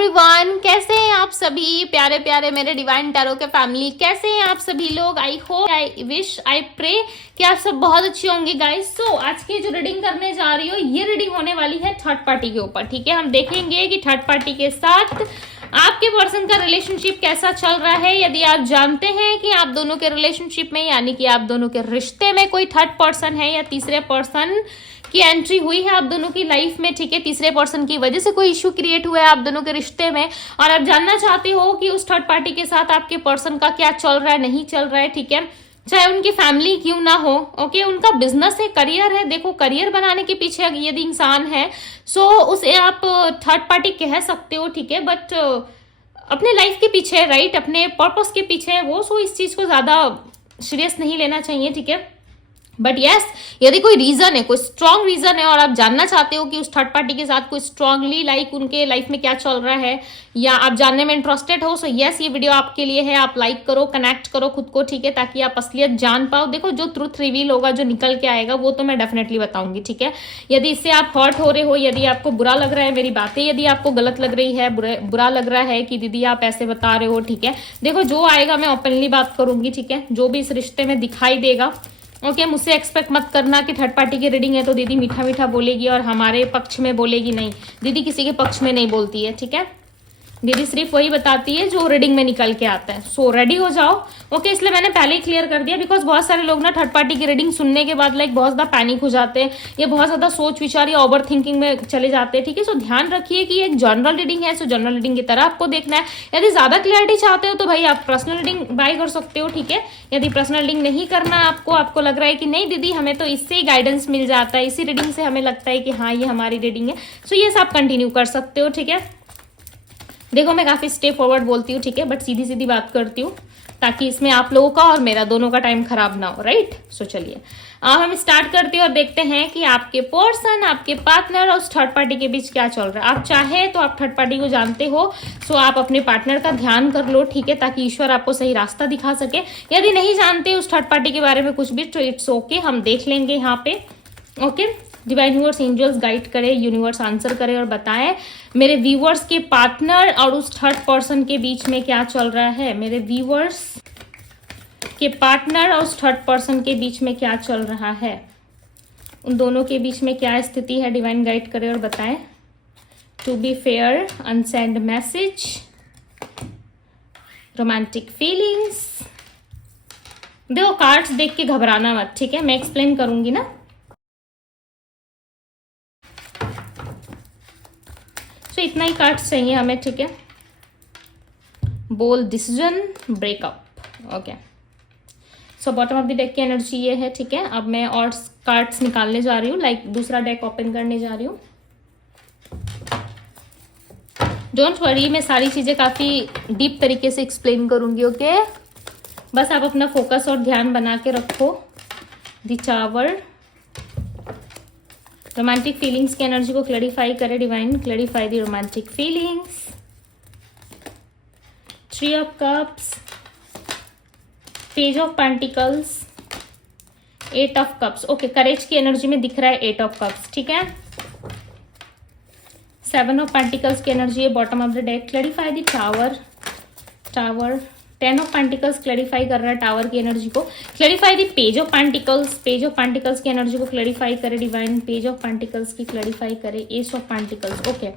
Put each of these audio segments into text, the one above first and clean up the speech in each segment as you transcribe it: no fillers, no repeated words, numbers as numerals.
Everyone, कैसे हैं आप सभी प्यारे प्यारे मेरे डिवाइन टैरो के फैमिली। कैसे हैं आप सभी लोग। I hope, I wish, I pray कि आप सब बहुत अच्छे होंगे गाइस। सो आज की जो रीडिंग करने जा रही हूँ, ये रीडिंग होने वाली है थर्ड पार्टी के ऊपर। ठीक है, हम देखेंगे कि थर्ड पार्टी के साथ आपके पर्सन का रिलेशनशिप कैसा चल रहा है। यदि आप जानते हैं कि आप दोनों के रिलेशनशिप में, यानी कि आप दोनों के रिश्ते में कोई थर्ड पर्सन है या तीसरे पर्सन की एंट्री हुई है आप दोनों की लाइफ में, ठीक है, तीसरे पर्सन की वजह से कोई इश्यू क्रिएट हुआ है आप दोनों के रिश्ते में, और आप जानना चाहते हो कि उस थर्ड पार्टी के साथ आपके पर्सन का क्या चल रहा है, नहीं चल रहा है, ठीक है, चाहे उनकी फैमिली क्यों ना हो, ओके, उनका बिजनेस है, करियर है। देखो, करियर बनाने के पीछे यदि इंसान है सो उसे आप थर्ड पार्टी कह सकते हो, ठीक है, बट अपने लाइफ के पीछे, राइट, अपने पर्पस के पीछे है वो, सो इस चीज को ज्यादा सीरियस नहीं लेना चाहिए, ठीक है। बट यस, यदि कोई रीजन है, कोई स्ट्रॉन्ग रीजन है और आप जानना चाहते हो कि उस थर्ड पार्टी के साथ कोई स्ट्रांगली लाइक उनके लाइफ में क्या चल रहा है, या आप जानने में इंटरेस्टेड हो, सो यस, ये वीडियो आपके लिए है। आप लाइक करो, कनेक्ट करो खुद को, ठीक है, ताकि आप असलियत जान पाओ। देखो, जो ट्रुथ रिवील होगा, जो निकल के आएगा, वो तो मैं डेफिनेटली बताऊंगी, ठीक है। यदि इससे आप हर्ट हो रहे हो, यदि आपको बुरा लग रहा है मेरी बातें, यदि आपको गलत लग रही है, बुरा लग रहा है कि दीदी आप ऐसे बता रहे हो, ठीक है, देखो जो आएगा मैं ओपनली बात करूंगी, ठीक है। जो भी इस रिश्ते में दिखाई देगा, ओके, मुझसे एक्सपेक्ट मत करना कि थर्ड पार्टी की रीडिंग है तो दीदी मीठा मीठा बोलेगी और हमारे पक्ष में बोलेगी। नहीं, दीदी किसी के पक्ष में नहीं बोलती है, ठीक है। दीदी सिर्फ वही बताती है जो रीडिंग में निकल के आता है। सो रेडी हो जाओ, ओके। इसलिए मैंने पहले ही क्लियर कर दिया, बिकॉज बहुत सारे लोग ना थर्ड पार्टी की रीडिंग सुनने के बाद लाइक बहुत ज्यादा पैनिक हो जाते हैं, ये बहुत ज्यादा सोच विचार या ओवर थिंकिंग में चले जाते हैं, ठीक है। सो ध्यान रखिए कि एक जनरल रीडिंग है, सो जनरल रीडिंग की तरह आपको देखना है। यदि ज्यादा क्लियरिटी चाहते हो तो भाई आप पर्सनल रीडिंग बाय कर सकते हो, ठीक है। यदि पर्सनल रीडिंग नहीं करना आपको लग रहा है कि नहीं दीदी हमें तो इससे ही गाइडेंस मिल जाता है, इसी रीडिंग से हमें लगता है कि हाँ ये हमारी रीडिंग है, सो ये सब कंटिन्यू कर सकते हो, ठीक है। देखो, मैं काफी स्टेप फॉरवर्ड बोलती हूँ, ठीक है, बट सीधी सीधी बात करती हूँ ताकि इसमें आप लोगों का और मेरा दोनों का टाइम खराब ना हो, राइट। सो चलिए अब हम स्टार्ट करते हैं और देखते हैं कि आपके पर्सन, आपके पार्टनर और उस थर्ड पार्टी के बीच क्या चल रहा है। आप चाहे तो आप थर्ड पार्टी को जानते हो, सो आप अपने पार्टनर का ध्यान कर लो, ठीक है, ताकि ईश्वर आपको सही रास्ता दिखा सके। यदि नहीं जानते उस थर्ड पार्टी के बारे में कुछ भी तो इट्स ओके, हम देख लेंगे यहाँ पे, okay. Divine universe, angels guide करे, यूनिवर्स आंसर करे और बताए मेरे व्यूअर्स के पार्टनर और उस थर्ड पर्सन के बीच में क्या चल रहा है। मेरे व्यूअर्स के पार्टनर और उस थर्ड पर्सन के बीच में क्या चल रहा है, उन दोनों के बीच में क्या स्थिति है, डिवाइन गाइड करे और बताए। To be fair, unsend message, romantic feelings. देखो, कार्ड्स देख के घबराना मत, ठीक है, मैं एक्सप्लेन करूंगी ना। तो इतना ही कार्ड्स चाहिए हमें, ठीक है। बोल, decision, breakup, okay. So bottom of the deck की एनर्जी ये है, ठीक है। अब मैं और कार्ड्स निकालने जा रही हूँ, लाइक दूसरा डेक ओपन करने जा रही हूँ। डोंट वरी, मैं सारी चीजें काफी डीप तरीके से एक्सप्लेन करूंगी, ओके। बस आप अपना फोकस और ध्यान बना के रखो। द टावर, रोमांटिक फीलिंग्स की एनर्जी को क्लैरिफाई करे divine, clarify the romantic feelings. Three of cups, page of pentacles, eight of cups, okay. Courage की एनर्जी में दिख रहा है एट ऑफ कप्स, ठीक है। सेवन ऑफ पेंटिकल्स की एनर्जी है bottom of the deck, clarify the tower, tower. Ten of pentacles clarify कर रहा है टावर की एनर्जी को, clarify the page of pentacles, page of pentacles की एनर्जी को क्लैरिफाई करे डिवाइन, पेज ऑफ पेंटिकल्स की क्लैरिफाई करे, एस ऑफ पेंटिकल्स, ओके।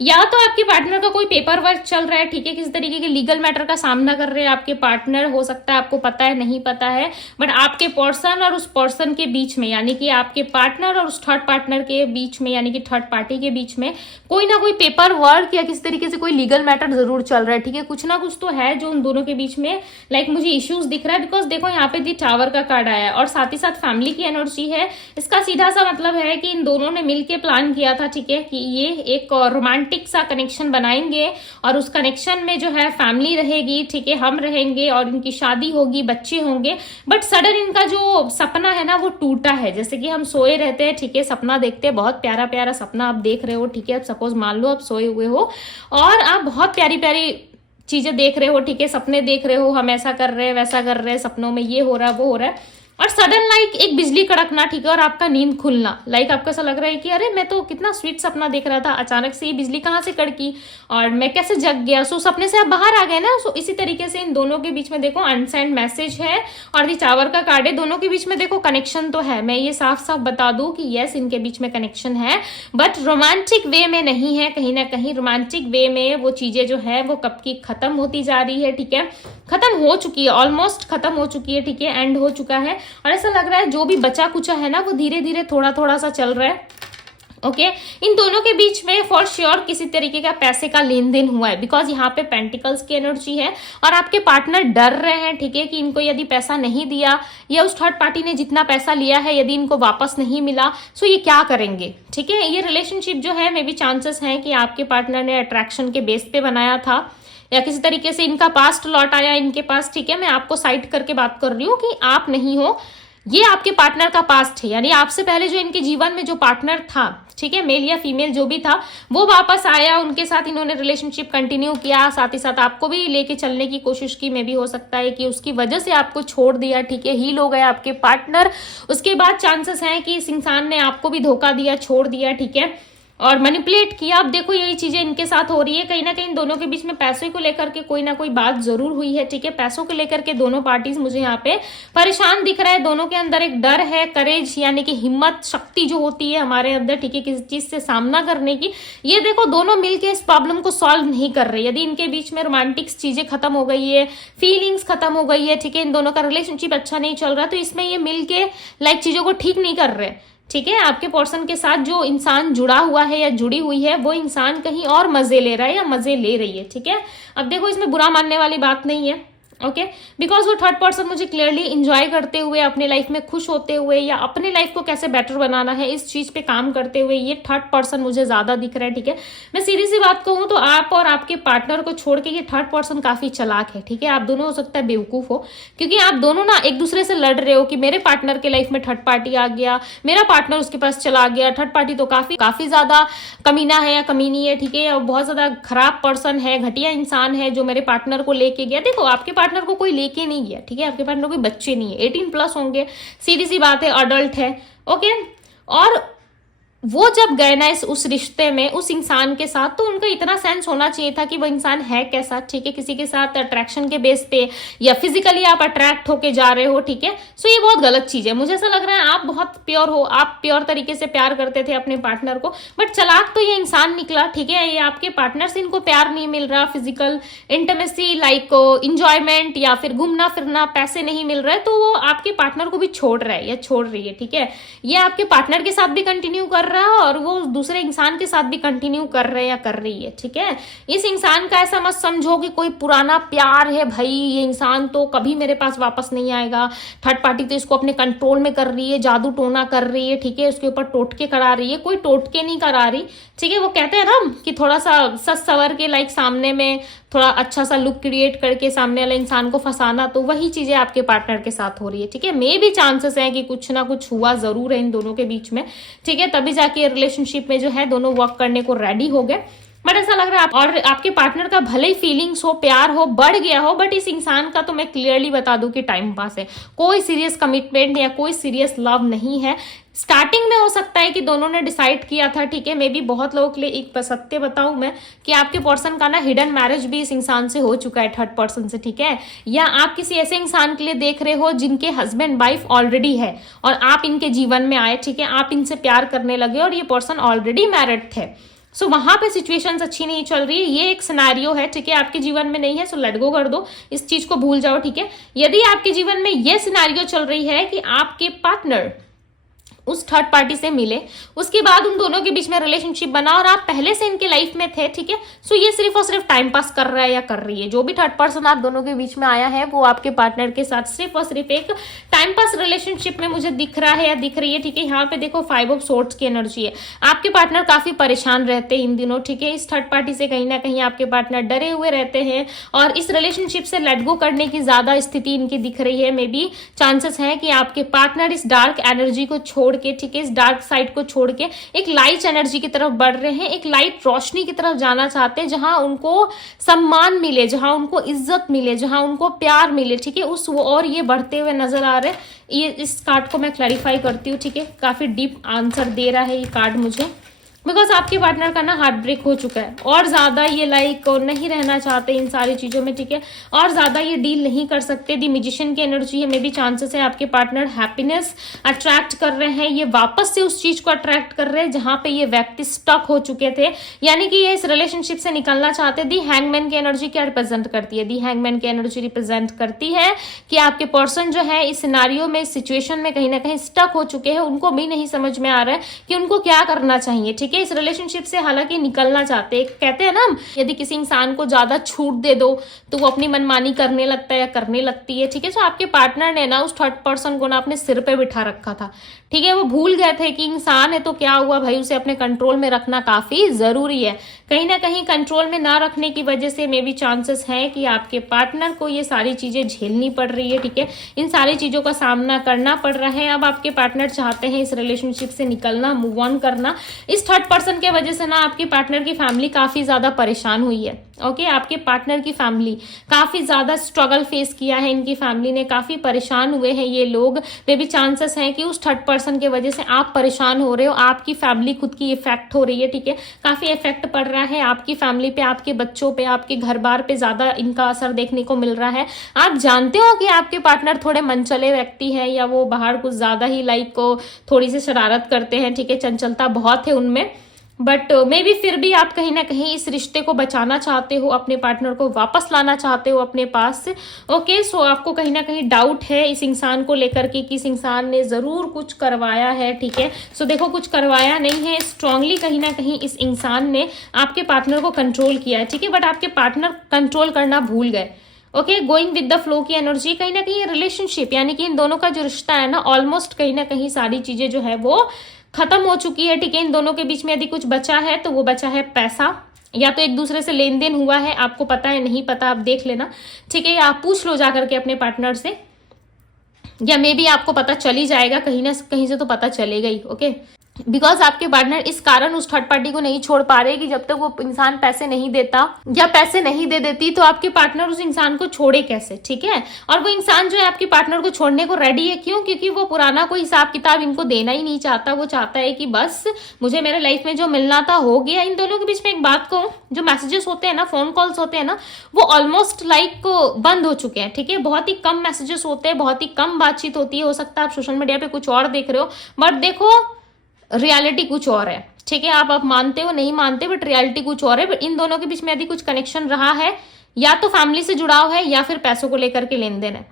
या तो आपके पार्टनर का कोई पेपर वर्क चल रहा है, ठीक है, किसी तरीके के लीगल मैटर का सामना कर रहे हैं आपके पार्टनर, हो सकता है आपको पता है, नहीं पता है, बट आपके पर्सन और उस पर्सन के बीच में, यानी कि आपके पार्टनर और उस थर्ड पार्टनर के बीच में, यानी कि थर्ड पार्टी के बीच में कोई ना कोई पेपर वर्क या किसी तरीके से कोई लीगल मैटर जरूर चल रहा है, ठीक है। कुछ ना कुछ तो है जो उन दोनों के बीच में लाइक मुझे इश्यूज दिख रहा है, बिकॉज देखो यहाँ पे दी टावर का कार्ड आया है और साथ ही साथ फैमिली की एनर्जी है। इसका सीधा सा मतलब है कि इन दोनों ने मिलकर प्लान किया था, ठीक है, कि ये एक रोमांटिक सा कनेक्शन बनाएंगे और उस कनेक्शन में जो है फैमिली रहेगी, ठीक है, हम रहेंगे और इनकी शादी होगी, बच्चे होंगे। बट सडन इनका जो सपना है ना वो टूटा है। जैसे कि हम सोए रहते हैं, ठीक है, सपना देखते हैं, बहुत प्यारा प्यारा सपना आप देख रहे हो, ठीक है। अब सपोज मान लो आप सोए हुए हो और आप बहुत प्यारी प्यारी चीजें देख रहे हो, ठीक है, सपने देख रहे हो, हम ऐसा कर रहे हैं, वैसा कर रहे हैं, सपनों में ये हो रहा है, वो हो रहा है, और सडन लाइक एक बिजली कड़कना, ठीक है, और आपका नींद खुलना, लाइक आपको ऐसा लग रहा है कि अरे मैं तो कितना स्वीट सपना देख रहा था, अचानक से ये बिजली कहाँ से कड़की और मैं कैसे जग गया। सो सपने से आप बाहर आ गए ना। सो इसी तरीके से इन दोनों के बीच में देखो अनसेंड मैसेज है और दी टावर का कार्ड है। दोनों के बीच में देखो कनेक्शन तो है, मैं ये साफ साफ बता दूं कि यस इनके बीच में कनेक्शन है, बट रोमांटिक वे में नहीं है। कहीं ना कहीं रोमांटिक वे में वो चीजें जो है वो कब की खत्म होती जा रही है, ठीक है, खत्म हो चुकी है, ऑलमोस्ट खत्म हो चुकी है, ठीक है, एंड हो चुका है। और ऐसा लग रहा है जो भी बचा कुचा है ना वो धीरे धीरे थोड़ा थोड़ा सा चल रहा है। ओके इन दोनों के बीच में फॉर श्योर किसी तरीके का पैसे का लेन देन हुआ है, बिकॉज यहाँ पे पेंटिकल्स की एनर्जी है और आपके पार्टनर डर रहे हैं, ठीक है, कि इनको यदि पैसा नहीं दिया या उस थर्ड पार्टी ने जितना पैसा लिया है यदि इनको वापस नहीं मिला सो ये क्या करेंगे, ठीक है। ये रिलेशनशिप जो है मे बी चांसेस हैं कि आपके पार्टनर ने अट्रैक्शन के बेस पे बनाया था या किसी तरीके से इनका पास्ट लौट आया इनके पास, ठीक है। मैं आपको साइड करके बात कर रही हूँ कि आप नहीं हो, ये आपके पार्टनर का पास्ट है, यानी आपसे पहले जो इनके जीवन में जो पार्टनर था, ठीक है, मेल या फीमेल जो भी था, वो वापस आया, उनके साथ इन्होंने रिलेशनशिप कंटिन्यू किया, साथ ही साथ आपको भी लेके चलने की कोशिश की। मे भी हो सकता है कि उसकी वजह से आपको छोड़ दिया, ठीक है, हील हो गया आपके पार्टनर। उसके बाद चांसेस हैं कि इस इंसान ने आपको भी धोखा दिया, छोड़ दिया, ठीक है, और मैनिपुलेट किया। अब देखो यही चीजें इनके साथ हो रही है, कहीं ना कहीं दोनों के बीच में पैसे को लेकर के कोई ना कोई बात जरूर हुई है, ठीक है। पैसों को लेकर के दोनों पार्टीज मुझे यहाँ पे परेशान दिख रहा है। दोनों के अंदर एक डर है, करेज यानी कि हिम्मत, शक्ति जो होती है हमारे अंदर, ठीक है, किसी चीज से सामना करने की। ये देखो दोनों मिलके इस प्रॉब्लम को सॉल्व नहीं कर रहे। यदि इनके बीच में रोमांटिक चीजें खत्म हो गई है, फीलिंग्स खत्म हो गई है, ठीक है, इन दोनों का रिलेशनशिप अच्छा नहीं चल रहा, तो इसमें ये मिलके लाइक चीजों को ठीक नहीं कर रहे, ठीक है। आपके पर्सन के साथ जो इंसान जुड़ा हुआ है या जुड़ी हुई है वो इंसान कहीं और मजे ले रहा है या मजे ले रही है, ठीक है। अब देखो इसमें बुरा मानने वाली बात नहीं है, ओके, बिकॉज वो थर्ड पर्सन मुझे क्लियरली इंजॉय करते हुए, अपने लाइफ में खुश होते हुए या अपने लाइफ को कैसे बेटर बनाना है इस चीज पे काम करते हुए ये थर्ड पर्सन मुझे ज्यादा दिख रहा है, ठीक है। मैं सीधी सी बात कहूँ तो आप और आपके पार्टनर को छोड़ के ये थर्ड पर्सन काफी चालाक है, ठीक है। आप दोनों हो सकता है बेवकूफ हो, क्योंकि आप दोनों ना एक दूसरे से लड़ रहे हो कि मेरे पार्टनर के लाइफ में थर्ड पार्टी आ गया, मेरा पार्टनर उसके पास चला गया। थर्ड पार्टी तो काफी ज्यादा कमीना है या कमीनी है, ठीक है, और बहुत ज्यादा खराब पर्सन है, घटिया इंसान है जो मेरे पार्टनर को लेके गया। देखो आपके पार्टनर को कोई लेके नहीं गया, ठीक है, आपके पार्टनर कोई बच्चे नहीं है, 18+ होंगे, सीधी सी बात है, अडल्ट है, ओके। और वो जब गए ना उस रिश्ते में उस इंसान के साथ, तो उनका इतना सेंस होना चाहिए था कि वो इंसान है कैसा, ठीक है, किसी के साथ अट्रैक्शन के बेस पे या फिजिकली आप अट्रैक्ट होके जा रहे हो, ठीक है। सो ये बहुत गलत चीज है। मुझे ऐसा लग रहा है आप बहुत प्योर हो, आप प्योर तरीके से प्यार करते थे अपने पार्टनर को, बट चालाक तो ये इंसान निकला, ठीक है। ये आपके पार्टनर से इनको प्यार नहीं मिल रहा, फिजिकल इंटीमेसी लाइक इंजॉयमेंट या फिर घूमना फिरना, पैसे नहीं मिल रहे, तो वो आपके पार्टनर को भी छोड़ रहा है या छोड़ रही है, ठीक है। ये आपके पार्टनर के साथ भी कंटिन्यू कर रहा है और वो दूसरे इंसान के साथ भी कंटिन्यू कर रहे हैं या कर रही है, ठीक है। इस इंसान का ऐसा मत समझो कि कोई पुराना प्यार है, भाई ये इंसान तो कभी मेरे पास वापस नहीं आएगा, थर्ड पार्टी तो इसको अपने कंट्रोल में कर रही है, जादू टोना कर रही है, ठीक है, उसके ऊपर टोटके करा रही है। कोई टोटके नहीं करा रही, ठीक है। वो कहते हैं ना कि थोड़ा सा सच सवर के लाइक सामने में थोड़ा अच्छा सा लुक क्रिएट करके सामने वाले इंसान को फंसाना, तो वही चीजें आपके पार्टनर के साथ हो रही है, ठीक है। मे भी चांसेस हैं कि कुछ ना कुछ हुआ जरूर है इन दोनों के बीच में, ठीक है, तभी जाके रिलेशनशिप में जो है दोनों वर्क करने को रेडी हो गए। बट ऐसा लग रहा है और आपके पार्टनर का भले ही फीलिंग्स हो, प्यार हो, बढ़ गया हो, बट इस इंसान का तो मैं क्लियरली बता दूं कि टाइम पास है, कोई सीरियस कमिटमेंट या कोई सीरियस लव नहीं है। स्टार्टिंग में हो सकता है कि दोनों ने डिसाइड किया था, ठीक है, मे बी बहुत लोगों के लिए एक सत्य बताऊं मैं कि आपके पर्सन का ना हिडन मैरिज भी इस इंसान से हो चुका है, थर्ड पर्सन से, ठीक है। या आप किसी ऐसे इंसान के लिए देख रहे हो जिनके हस्बैंड वाइफ ऑलरेडी है और आप इनके जीवन में आए, ठीक है, आप इनसे प्यार करने लगे और ये पर्सन ऑलरेडी मैरिड थे। सो वहां पे सिचुएशंस अच्छी नहीं चल रही है, ये एक सिनेरियो है, ठीक है, आपके जीवन में नहीं है, सो लेट गो कर दो, इस चीज को भूल जाओ, ठीक है। यदि आपके जीवन में ये सिनेरियो चल रही है कि आपके पार्टनर उस थर्ड पार्टी से मिले, उसके बाद उन दोनों के बीच में रिलेशनशिप बना और आप पहले से इनके लाइफ में थे, ठीक है, सो ये सिर्फ और सिर्फ टाइम पास कर रहा है या कर रही है। जो भी थर्ड पर्सन आप दोनों के बीच में आया है वो आपके पार्टनर के साथ सिर्फ और सिर्फ एक टाइम पास रिलेशनशिप में मुझे दिख रहा है या दिख रही है, ठीक है। यहाँ पे देखो 5 ऑफ सोर्ड्स की एनर्जी है, आपके पार्टनर काफी परेशान रहते हैं इन दिनों, ठीक है। इस थर्ड पार्टी से कहीं ना कहीं आपके पार्टनर डरे हुए रहते हैं और इस रिलेशनशिप से लेट गो करने की ज्यादा स्थिति इनकी दिख रही है। मे बी चांसेस है कि आपके पार्टनर इस डार्क एनर्जी को छोड़ छोड़ के, ठीक है, इस डार्क साइड को छोड़ के एक लाइट एनर्जी की तरफ बढ़ रहे हैं, एक लाइट रोशनी की तरफ जाना चाहते हैं, जहां उनको सम्मान मिले, जहां उनको इज्जत मिले, जहां उनको प्यार मिले, ठीक है, उस और ये बढ़ते हुए नजर आ रहे हैं। ये इस कार्ड को मैं क्लैरिफाई करती हूँ, ठीक है, काफी डीप आंसर दे रहा है ये कार्ड मुझे, बिकॉज आपके पार्टनर का ना हार्ट ब्रेक हो चुका है और ज्यादा ये लाइक नहीं रहना चाहते इन सारी चीजों में, ठीक है, और ज्यादा ये डील नहीं कर सकते। दी म्यूजिशियन की एनर्जी है, मे भी चांसेस है आपके पार्टनर हैप्पीनेस अट्रैक्ट कर रहे हैं, ये वापस से उस चीज को अट्रैक्ट कर रहे हैं जहां पे ये व्यक्ति स्टक हो चुके थे, यानी कि ये इस रिलेशनशिप से निकलना चाहते हैं। दी हैंगमैन की एनर्जी क्या रिप्रेजेंट करती है? दी हैंगमैन की एनर्जी रिप्रेजेंट करती है कि आपके पर्सन जो है इस सिनारियो में, इस सिचुएशन में कहीं ना कहीं स्टक हो चुके हैं, उनको भी नहीं समझ में आ रहा है कि उनको क्या करना चाहिए, ठीक है, इस रिलेशनशिप से हालांकि निकलना चाहते हैं। कहते हैं ना, यदि किसी इंसान को ज्यादा छूट दे दो तो वो अपनी मनमानी करने लगता है या करने लगती है, ठीक है। तो आपके पार्टनर ने ना उस थर्ड पर्सन को ना अपने सिर पे बिठा रखा था, ठीक है, वो भूल गए थे कि इंसान है तो क्या हुआ भाई, उसे अपने कंट्रोल में रखना काफी जरूरी है। कहीं ना कहीं कंट्रोल में ना रखने की वजह से मे बी चांसेस है कि आपके पार्टनर को ये सारी चीजें झेलनी पड़ रही है, ठीक है, इन सारी चीजों का सामना करना पड़ रहा है। अब आपके पार्टनर चाहते हैं इस रिलेशनशिप से निकलना, मूव ऑन करना। इस थर्ड पर्सन के वजह से ना आपकी पार्टनर की फैमिली काफी ज्यादा परेशान हुई है, ओके, आपके पार्टनर की फैमिली काफी ज्यादा स्ट्रगल फेस किया है, इनकी फैमिली ने काफी परेशान हुए हैं ये लोग। मे भी चांसेस है कि उस थर्ड पर्सन के वजह से आप परेशान हो रहे हो, आपकी फैमिली खुद की इफेक्ट हो रही है, ठीक है, काफी इफेक्ट पड़ रहा है आपकी फैमिली पे, आपके बच्चों पे, आपके घर बार पे ज्यादा इनका असर देखने को मिल रहा है। आप जानते हो कि आपके पार्टनर थोड़े मनचले व्यक्ति है, या वो बाहर कुछ ज्यादा ही लाइक को थोड़ी सी शरारत करते हैं, ठीक है, चंचलता बहुत है उनमें, बट मे बी फिर भी आप कहीं ना कहीं इस रिश्ते को बचाना चाहते हो, अपने पार्टनर को वापस लाना चाहते हो अपने पास से, ओके। सो आपको कहीं ना कहीं डाउट है इस इंसान को लेकर के कि इस इंसान ने जरूर कुछ करवाया है, ठीक है। सो देखो, कुछ करवाया नहीं है, स्ट्रांगली कहीं ना कहीं इस इंसान ने आपके पार्टनर को कंट्रोल किया है, ठीक है, बट आपके पार्टनर कंट्रोल करना भूल गए, okay. Going with the flow की एनर्जी, कहीं ना कहीं रिलेशनशिप यानी कि इन दोनों का जो रिश्ता है ना, ऑलमोस्ट कहीं ना कहीं सारी चीजें जो है वो खत्म हो चुकी है, ठीक है। इन दोनों के बीच में यदि कुछ बचा है तो वो बचा है पैसा, या तो एक दूसरे से लेन देन हुआ है, आपको पता है नहीं पता आप देख लेना, ठीक है, या आप पूछ लो जाकर के अपने पार्टनर से, या मे बी आपको पता चल ही जाएगा, कहीं ना कहीं से तो पता चलेगा ही, ओके। बिकॉज आपके पार्टनर इस कारण उस थर्ड पार्टी को नहीं छोड़ पा रहे कि जब तक वो इंसान पैसे नहीं देता या पैसे नहीं दे देती तो आपके पार्टनर उस इंसान को छोड़े कैसे, ठीक है। और वो इंसान जो है आपके पार्टनर को छोड़ने को रेडी है, क्यों? क्योंकि वो पुराना कोई हिसाब किताब इनको देना ही नहीं चाहता, वो चाहता है कि बस मुझे मेरे लाइफ में जो मिलना था हो गया। इन दोनों के बीच में एक बात कहूं, जो मैसेजेस होते हैं ना, फोन कॉल्स होते हैं ना, वो ऑलमोस्ट लाइक बंद हो चुके हैं, ठीक है, बहुत ही कम मैसेजेस होते हैं, बहुत ही कम बातचीत होती है। हो सकता है आप सोशल मीडिया पे कुछ और देख रहे हो, बट देखो रियलिटी कुछ और है, ठीक है, आप मानते हो नहीं मानते, बट रियलिटी कुछ और है। बट इन दोनों के बीच में यदि कुछ कनेक्शन रहा है, या तो फैमिली से जुड़ाव है या फिर पैसों को लेकर के लेन देन है,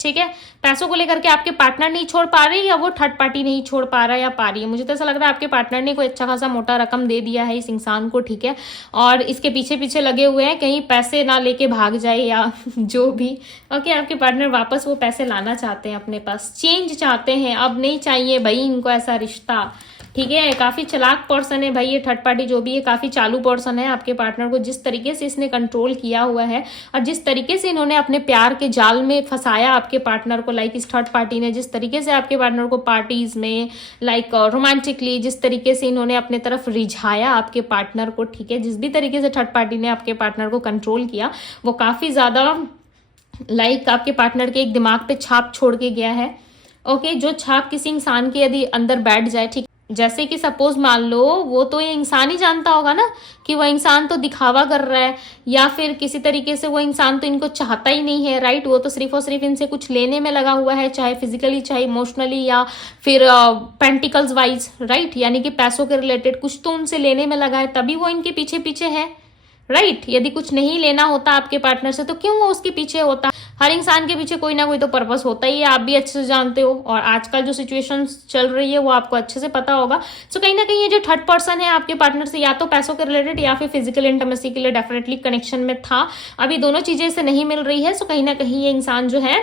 ठीक है। पैसों को लेकर के आपके पार्टनर नहीं छोड़ पा रहे, या वो थर्ड पार्टी नहीं छोड़ पा रहा या पा रही है। मुझे तो ऐसा लग रहा है आपके पार्टनर ने कोई अच्छा खासा मोटा रकम दे दिया है इस इंसान को, ठीक है, और इसके पीछे पीछे लगे हुए हैं कहीं पैसे ना लेके भाग जाए या जो भी, ओके। आपके पार्टनर वापस वो पैसे लाना चाहते हैं अपने पास, चेंज चाहते हैं, अब नहीं चाहिए भाई इनको ऐसा रिश्ता, ठीक है। काफी चालाक पर्सन है भाई ये थर्ड पार्टी जो भी है, काफी चालू पर्सन है। आपके पार्टनर को जिस तरीके से इसने कंट्रोल किया हुआ है और जिस तरीके से इन्होंने अपने प्यार के जाल में फंसाया आपके पार्टनर को, लाइक इस थर्ड पार्टी ने जिस तरीके से आपके पार्टनर को पार्टीज में लाइक रोमांटिकली जिस तरीके से इन्होंने अपने तरफ रिझाया आपके पार्टनर को, ठीक है, जिस भी तरीके से थर्ड पार्टी ने आपके पार्टनर को कंट्रोल किया, वो काफी ज्यादा लाइक आपके पार्टनर के एक दिमाग पे छाप छोड़ के गया है, ओके। जो छाप किसी इंसान के यदि अंदर बैठ जाए, ठीक, जैसे कि सपोज मान लो वो तो ये इंसान ही जानता होगा ना कि वो इंसान तो दिखावा कर रहा है, या फिर किसी तरीके से वो इंसान तो इनको चाहता ही नहीं है, राइट, वो तो सिर्फ और सिर्फ इनसे कुछ लेने में लगा हुआ है, चाहे फिजिकली चाहे इमोशनली या फिर पेंटिकल्स वाइज, राइट, यानी कि पैसों के रिलेटेड कुछ तो उनसे लेने में लगा है, तभी वो इनके पीछे पीछे है, राइट। यदि कुछ नहीं लेना होता आपके पार्टनर से तो क्यों वो उसके पीछे होता? हर इंसान के पीछे कोई ना कोई तो पर्पस होता ही है, आप भी अच्छे से जानते हो, और आजकल जो सिचुएशन चल रही है वो आपको अच्छे से पता होगा। सो कहीं ना कहीं ये जो थर्ड पर्सन है आपके पार्टनर से या तो पैसों के रिलेटेड या फिर फिजिकल इंटीमेसी के लिए डेफिनेटली कनेक्शन में था, अभी दोनों चीजें इसे नहीं मिल रही है। सो कहीं ना कहीं ये इंसान जो है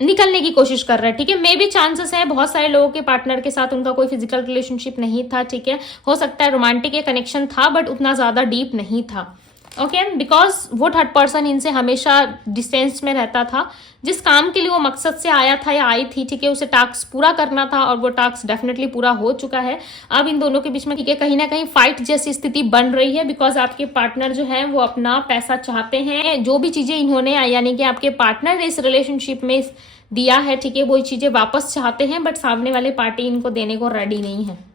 निकलने की कोशिश कर रहा है, ठीक है। मे भी चांसेस है बहुत सारे लोगों के पार्टनर के साथ उनका कोई फिजिकल रिलेशनशिप नहीं था, ठीक है, हो सकता है रोमांटिक या कनेक्शन था बट उतना ज्यादा डीप नहीं था, ओके, बिकॉज वो थर्ड पर्सन इनसे हमेशा डिस्टेंस में रहता था। जिस काम के लिए वो मकसद से आया था या आई थी, ठीक है, उसे टास्क पूरा करना था और वो टास्क डेफिनेटली पूरा हो चुका है। अब इन दोनों के बीच में, ठीक है, कहीं ना कहीं फाइट जैसी स्थिति बन रही है, बिकॉज आपके पार्टनर जो है वो अपना पैसा चाहते हैं। जो भी चीजें इन्होंने यानी कि आपके पार्टनर ने इस रिलेशनशिप में दिया है, ठीक है, वो चीजें वापस चाहते हैं, बट सामने वाले पार्टी इनको देने को रेडी नहीं है।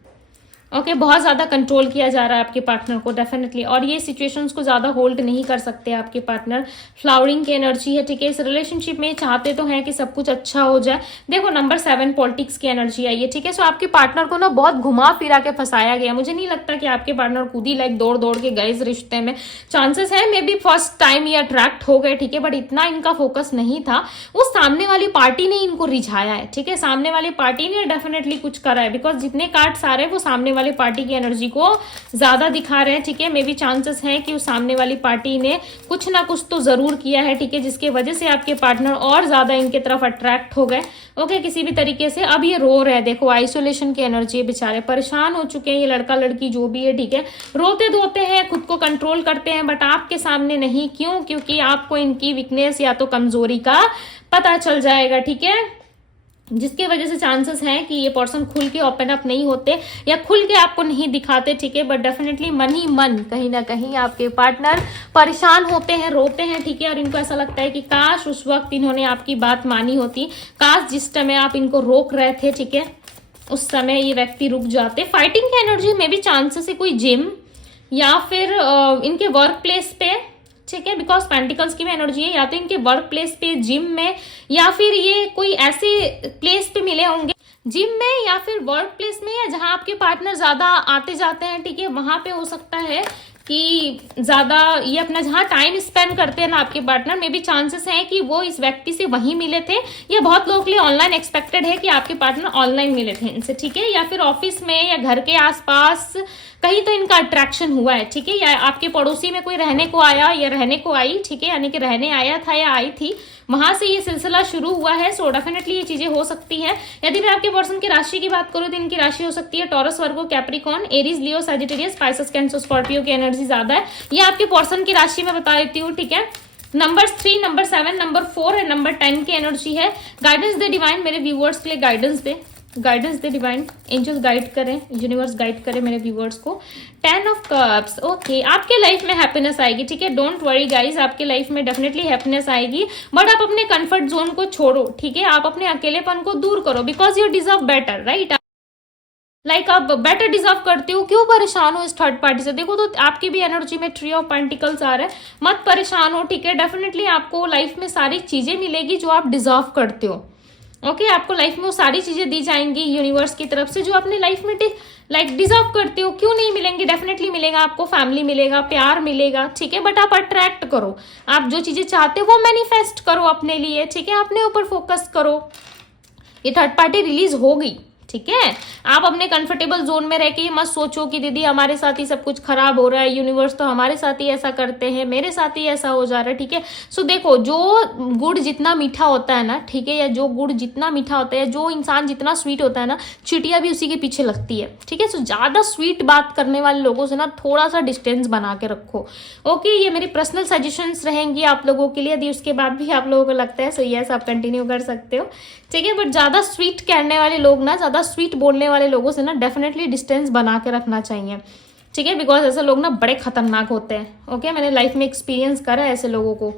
ओके, बहुत ज़्यादा कंट्रोल किया जा रहा है आपके पार्टनर को डेफिनेटली, और ये सिचुएशंस को ज़्यादा होल्ड नहीं कर सकते आपके पार्टनर। फ्लावरिंग की एनर्जी है, ठीक है, इस रिलेशनशिप में चाहते तो हैं कि सब कुछ अच्छा हो जाए। देखो नंबर 7 पॉलिटिक्स की एनर्जी आई है, ठीक है। सो आपके पार्टनर को ना बहुत घुमा फिरा के फंसाया गया। मुझे नहीं लगता कि आपके पार्टनर खुद ही लाइक दौड़ दौड़ के गए इस रिश्ते में। चांसेस है मे बी फर्स्ट टाइम ये अट्रैक्ट हो गए, ठीक है, बट इतना इनका फोकस नहीं था। उस सामने वाली पार्टी ने इनको रिझाया है, ठीक है, सामने वाली पार्टी ने डेफिनेटली कुछ करा है, बिकॉज जितने कार्ड्स आ रहे हैं वो सामने वाली पार्टी की एनर्जी को ज्यादा दिखा रहे हैं, ठीक है। मे बी चांसेस है कि उस सामने वाली पार्टी ने कुछ ना कुछ तो जरूर किया है, ठीक है, जिसके वजह से आपके पार्टनर और ज्यादा इनके तरफ अट्रैक्ट हो गए। ओके, किसी भी तरीके से अब ये रो रहे हैं। देखो आइसोलेशन की एनर्जी है, बेचारे परेशान हो चुके हैं, ये लड़का लड़की जो भी है, ठीक है, रोते धोते हैं, खुद को कंट्रोल करते हैं, बट आपके सामने नहीं। क्यों? क्योंकि आपको इनकी वीकनेस या तो कमजोरी का पता चल जाएगा, ठीक है, जिसके वजह से चांसेस हैं कि ये पर्सन खुल के ओपन अप नहीं होते या खुल के आपको नहीं दिखाते, ठीक है, बट डेफिनेटली मन ही मन कहीं ना कहीं आपके पार्टनर परेशान होते हैं, रोते हैं, ठीक है, और इनको ऐसा लगता है कि काश उस वक्त इन्होंने आपकी बात मानी होती, काश जिस समय आप इनको रोक रहे थे, ठीक है, उस समय ये व्यक्ति रुक जाते। फाइटिंग की एनर्जी में भी चांसेस है कोई जिम या फिर इनके वर्क प्लेस पे, ठीक है, बिकॉज पेंटिकल्स की भी एनर्जी है, या तो इनके वर्क प्लेस पे, जिम में, या फिर ये कोई ऐसे प्लेस पे मिले होंगे, जिम में या फिर वर्क प्लेस में, या जहां आपके पार्टनर ज्यादा आते जाते हैं, ठीक है, वहां पे हो सकता है कि ज्यादा ये अपना जहां टाइम स्पेंड करते हैं ना आपके पार्टनर, में भी चांसेस हैं कि वो इस व्यक्ति से वहीं मिले थे, या बहुत लोगों के लिए ऑनलाइन एक्सपेक्टेड है कि आपके पार्टनर ऑनलाइन मिले थे इनसे, ठीक है, या फिर ऑफिस में या घर के आसपास कहीं तो इनका अट्रैक्शन हुआ है, ठीक है, या आपके पड़ोसी में कोई रहने को आया या रहने को आई, ठीक है, यानी कि रहने आया था या आई थी, वहां से ये सिलसिला शुरू हुआ है। सो डेफिनेटली ये चीजें हो सकती है। यदि मैं आपके पर्सन की राशि की बात करूं तो इनकी राशि हो सकती है टॉरस, वर्गो, कैप्रिकॉर्न, एरीज, लियो, सजिटेरियस, स्पाइसेस, कैंसर, स्कॉर्पियो की एनर्जी ज्यादा है। ये आपके पर्सन की राशि में बता देती हूँ, ठीक है। नंबर 3, नंबर 7, नंबर 4 और नंबर 10 की एनर्जी है। गाइडेंस दे डिवाइन, मेरे व्यूवर्स के लिए गाइडेंस दे, गाइडेंस दे डिवाइन, एंजल्स गाइड करें, यूनिवर्स गाइड करें मेरे व्यूवर्स को। 10 ऑफ कप्स, ओके, आपके लाइफ में हैप्पीनेस आएगी, ठीक है, डोंट वरी गाइस, आपके लाइफ में डेफिनेटली हैप्पीनेस आएगी, बट आप अपने कंफर्ट जोन को छोड़ो, ठीक है, आप अपने अकेलेपन को दूर करो, because you deserve better, right, like आप बेटर डिजर्व करते हो। क्यों परेशान हो इस थर्ड पार्टी से? देखो तो आपकी भी एनर्जी में 3 ऑफ पेंटिकल्स आ रहा है। मत परेशान हो, ठीक है, डेफिनेटली आपको लाइफ में सारी चीजें मिलेगी जो आप डिजर्व करते हो। ओके, आपको लाइफ में वो सारी चीजें दी जाएंगी यूनिवर्स की तरफ से जो अपने लाइफ में लाइक डिजर्व करते हो। क्यों नहीं मिलेंगी? डेफिनेटली मिलेगा आपको, फैमिली मिलेगा, प्यार मिलेगा, ठीक है, बट आप अट्रैक्ट करो, आप जो चीजें चाहते हो वो मैनिफेस्ट करो अपने लिए, ठीक है, अपने ऊपर फोकस करो। ये थर्ड पार्टी रिलीज होगी, ठीक है, आप अपने कंफर्टेबल जोन में रह के ये मत सोचो कि दीदी हमारे साथ ही सब कुछ खराब हो रहा है, यूनिवर्स तो हमारे साथ ही ऐसा करते हैं, मेरे साथ ही ऐसा हो जा रहा है, ठीक है। सो देखो, जो गुड़ जितना मीठा होता है ना, ठीक है, या जो गुड़ जितना मीठा होता है, जो इंसान जितना स्वीट होता है ना, चींटियां भी उसी के पीछे लगती है, ठीक है। सो ज्यादा स्वीट बात करने वाले लोगों से ना थोड़ा सा डिस्टेंस बना के रखो। ओके, ये मेरी पर्सनल सजेशंस रहेंगी आप लोगों के लिए। यदि उसके बाद भी आप लोगों को लगता है सो यस, आप कंटिन्यू कर सकते हो, ठीक है, बट ज्यादा स्वीट कहने वाले लोग ना, ज्यादा स्वीट बोलने वाले लोगों से ना डेफिनेटली डिस्टेंस बना के रखना चाहिए, ठीक है, बिकॉज ऐसे लोग ना बड़े खतरनाक होते हैं। ओके, मैंने लाइफ में एक्सपीरियंस करा है ऐसे लोगों को।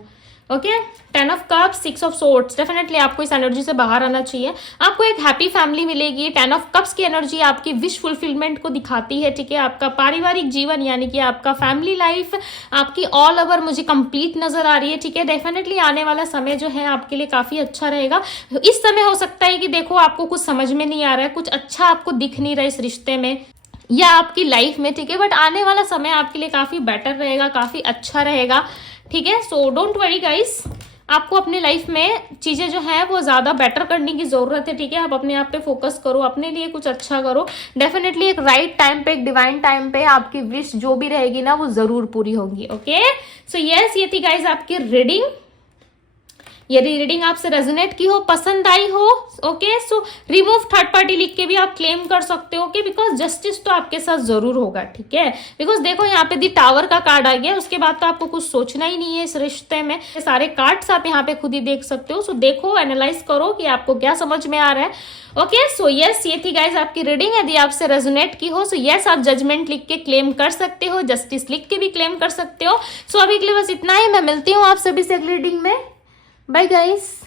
Okay, 10 of cups, 6 of swords, definitely आपको इस एनर्जी से बाहर आना चाहिए। आपको एक हैप्पी फैमिली मिलेगी। 10 ऑफ कप्स की एनर्जी आपकी विश फुलफिलमेंट को दिखाती है, ठीक है, आपका पारिवारिक जीवन यानी कि आपका फैमिली लाइफ आपकी ऑल ओवर मुझे कंप्लीट नजर आ रही है, ठीक है। डेफिनेटली आने वाला समय जो है आपके लिए काफी अच्छा रहेगा। इस समय हो सकता है कि देखो आपको कुछ समझ में नहीं आ रहा है, कुछ अच्छा आपको दिख नहीं रहा है इस रिश्ते में या आपकी लाइफ में, ठीक है, बट आने वाला समय आपके लिए काफी बेटर रहेगा, काफी अच्छा रहेगा, ठीक है। सो डोंट वरी गाइस, आपको अपनी लाइफ में चीजें जो है वो ज्यादा बेटर करने की जरूरत है, ठीक है। आप अपने आप पे फोकस करो, अपने लिए कुछ अच्छा करो। डेफिनेटली एक राइट टाइम पे, एक डिवाइन टाइम पे आपकी विश जो भी रहेगी ना वो जरूर पूरी होगी। ओके, सो यस, ये थी गाइस आपकी रीडिंग। यदि रीडिंग आपसे रेजोनेट की हो, पसंद आई हो, okay, so remove third party लिख के भी आप क्लेम कर सकते हो, ओके, बिकॉज जस्टिस तो आपके साथ जरूर होगा, ठीक है। बिकॉज देखो यहाँ पे दी टावर का कार्ड आ गया, उसके बाद तो आपको कुछ सोचना ही नहीं है इस रिश्ते में। सारे कार्ड्स आप यहाँ पे खुद ही देख सकते हो। सो देखो, एनालाइज करो कि आपको क्या समझ में आ रहा है। ओके, सो यस, ये थी गाइज आपकी रीडिंग। यदि आपसे रेजोनेट की हो सो यस, आप जजमेंट लिख के क्लेम कर सकते हो, जस्टिस लिख के भी क्लेम कर सकते हो। सो अभी के लिए बस इतना ही। मैं मिलती हूँ आप सभी से अगली रीडिंग में। Bye guys.